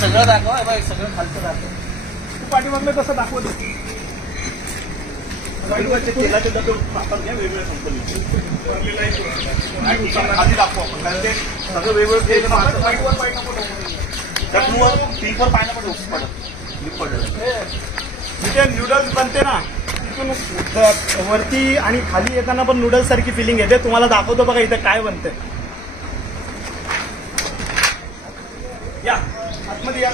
सगळं दाखवा, सगळं खालचं दाखव. पाठीमागलं कसं दाखवत तेलाचे डबे वापर घ्या वेगवेगळ्या कंपनीचे आधी दाखवू आपण, कारण ते सगळं वेगवेगळं स्लीपर पाहायला पण पडत. जिथे नूडल्स बनते ना तिथून वरती आणि खाली येताना पण नूडल्स सारखी फिलिंग येते. तुम्हाला दाखवतो बघा इथं काय बनते. या आतमध्ये या.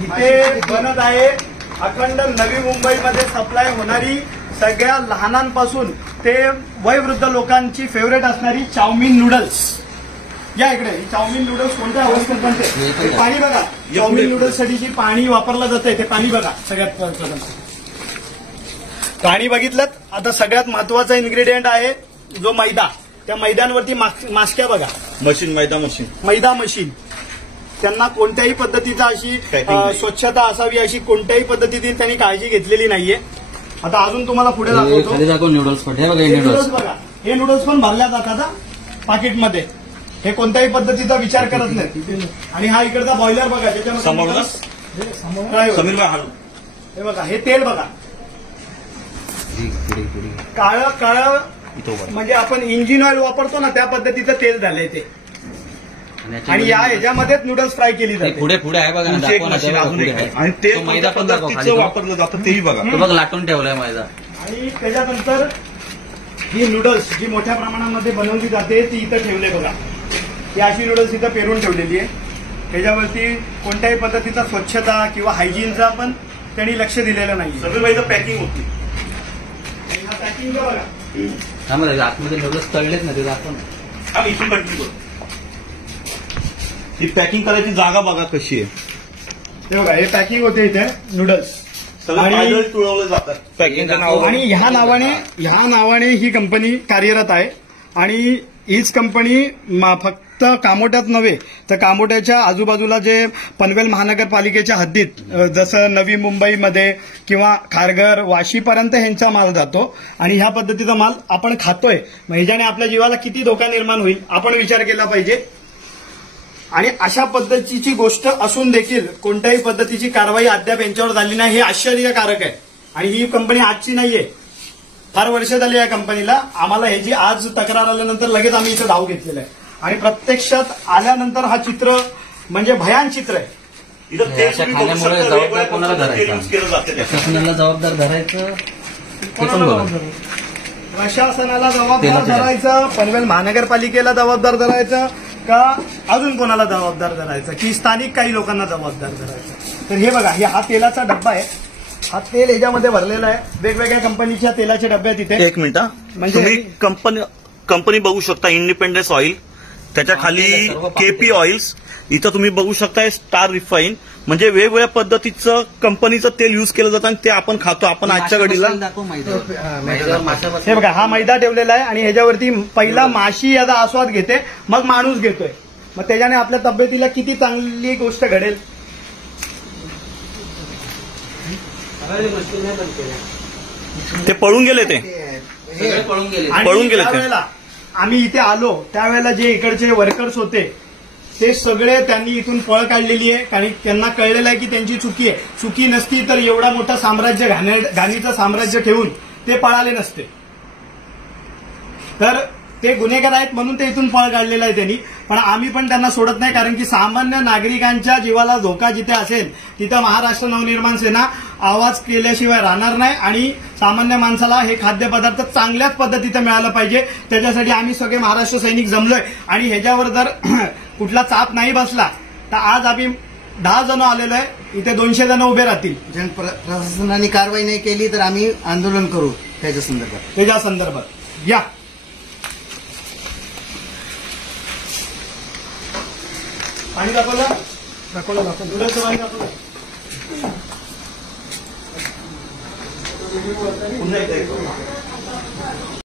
इथे बनत आहे अखंड नवी मुंबईमध्ये सप्लाय होणारी सगळ्या लहानांपासून ते वयोवृद्ध लोकांची फेवरेट असणारी चाऊमिन नूडल्स. या इकडे चाऊमिन नूडल्स कोणत्या अवस्थेत बनते ते पाणी बघा. चाऊमिन नूडल्स साठी जी पाणी वापरलं जातंय ते पाणी बघा. सगळ्यात पाणी बघितलं. आता सगळ्यात महत्वाचा इन्ग्रेडियंट आहे जो मैदा. त्या मैद्यांवरती मास्क्या बघा. मैदा मशीन. त्यांना कोणत्याही पद्धतीचा अशी स्वच्छता असावी अशी कोणत्याही पद्धतीने त्यांनी काळजी घेतलेली नाहीये. आता अजून तुम्हाला पुढे दाखवतो. नूडल्स बघा. हे नूडल्स पण भरल्या जातात पाकिटमध्ये. हे कोणत्याही पद्धतीचा विचार करत नाही. आणि हा इकडचा बॉयलर बघा त्याच्यामध्ये हे बघा. हे तेल बघा. काळं काळं म्हणजे आपण इंजिन ऑइल वापरतो ना त्या पद्धतीचं तेल झालंय ते. आणि या ह्याच्यामध्येच नूडल्स फ्राय केली जाते. पुढे पुढे आहे बघा. आणि ते मैदा पण वापरलं जातं तेही बघा. बघ लाटून ठेवलाय मैदा. आणि त्याच्यानंतर ही नूडल्स जी मोठ्या प्रमाणामध्ये बनवली जाते ती इथं ठेवले बघा. ही अशी नूडल्स इथं पेरून ठेवलेली आहे. त्याच्यावरती कोणत्याही पद्धतीचा स्वच्छता किंवा हायजीनचा पण त्यांनी लक्ष दिलेलं नाही. सगळं मैदा पॅकिंग होती. हा पॅकिंग बघा. आतमध्ये नूडल्स तळलेच ना ते दाखवून. हा इथून कंटिन्यू करू. ही पॅकिंग करायची जागा बघा कशी आहे. हे बघा. हे पॅकिंग होते इथे नूडल्स तुळवले जातात पॅकिंगच्या नावाने. आणि ह्या नावाने ही कंपनी कार्यरत आहे. आणि हीच कंपनी फक्त कामोट्यात नव्हे तर कामोट्याच्या आजूबाजूला जे पनवेल महानगरपालिकेच्या हद्दीत जसं नवी मुंबईमध्ये किंवा खारघर वाशीपर्यंत ह्यांचा माल जातो. आणि ह्या पद्धतीचा माल आपण खातोय. ह्याच्याने आपल्या जीवाला किती धोका निर्माण होईल आपण विचार केला पाहिजे. आणि अशा पद्धतीची गोष्ट असून देखील कोणत्याही पद्धतीची कारवाई अद्याप यांच्यावर झाली नाही हे आश्चर्यकारक आहे. आणि ही कंपनी आजची नाहीये. फार वर्ष झाली या कंपनीला. आम्हाला ह्याची आज तक्रार आल्यानंतर लगेच आम्ही इथं धाव घेतलेला आहे. आणि प्रत्यक्षात आल्यानंतर हा चित्र म्हणजे भयान चित्र आहे. जबाबदार कोणाला धरायचं. प्रशासनाला जबाबदार धरायचं. प्रशासनाला जबाबदार धरायचं. पनवेल महानगरपालिकेला जबाबदार धरायचं का अजून कोणाला जबाबदार धरायचं की स्थानिक काही लोकांना जबाबदार धरायचं. तर हे बघा. हा तेलाचा डब्बा आहे. हा तेल ह्याच्यामध्ये भरलेला आहे. वेगवेगळ्या कंपनीच्या तेलाचे डब्बे आहेत तिथे. एक मिनिट. म्हणजे कंपनी बघू शकता. Independence oil. त्याच्या खाली केपी ऑइल्स. इथं तुम्ही बघू शकता स्टार रिफाईन. म्हणजे वेगवेगळ्या पद्धतीचं कंपनीचं तेल युज केलं जातं आणि ते आपण खातो. आपण आजच्या घडीला हे बघा. हा मैदा ठेवलेला आहे आणि ह्याच्यावरती पहिला माशी याचा आस्वाद घेते मग माणूस घेतोय. मग त्याच्याने आपल्या तब्येतीला किती चांगली गोष्ट घडेल. ते पळून गेले. आणि त्यावेळेला आम्ही इथे आलो त्यावेळेला जे इकडचे वर्कर्स होते ते सगळे त्यांनी इथून पळ काढलेली आहे. कारण त्यांना कळलेलं आहे की त्यांची चुकी आहे. चुकी नसती तर एवढा मोठा साम्राज्य घाणीचं साम्राज्य ठेवून ते पळाले नसते. तर ते गुन्हेगार आहेत म्हणून ते इथून पळ काढलेला आहे त्यांनी. पण आम्ही पण त्यांना सोडत नाही. कारण की सामान्य नागरिकांच्या जीवाला धोका जिथे असेल तिथं महाराष्ट्र नवनिर्माण सेना आवाज केल्याशिवाय राहणार नाही. आणि सामान्य माणसाला हे खाद्यपदार्थ चांगल्याच पद्धतीने मिळालं पाहिजे. त्याच्यासाठी आम्ही सगळे महाराष्ट्र सैनिक जमलोय. आणि ह्याच्यावर जर कुठला चाप नाही बसला तर आज आम्ही 10 जण आलेलो आहे. इथे 200 जण उभे राहतील. प्रशासनाने कारवाई नाही केली तर आम्ही आंदोलन करू त्याच्या संदर्भात. या पाणी दाखवलं. दुधाचं पाणी दाखवलं. पुन्हा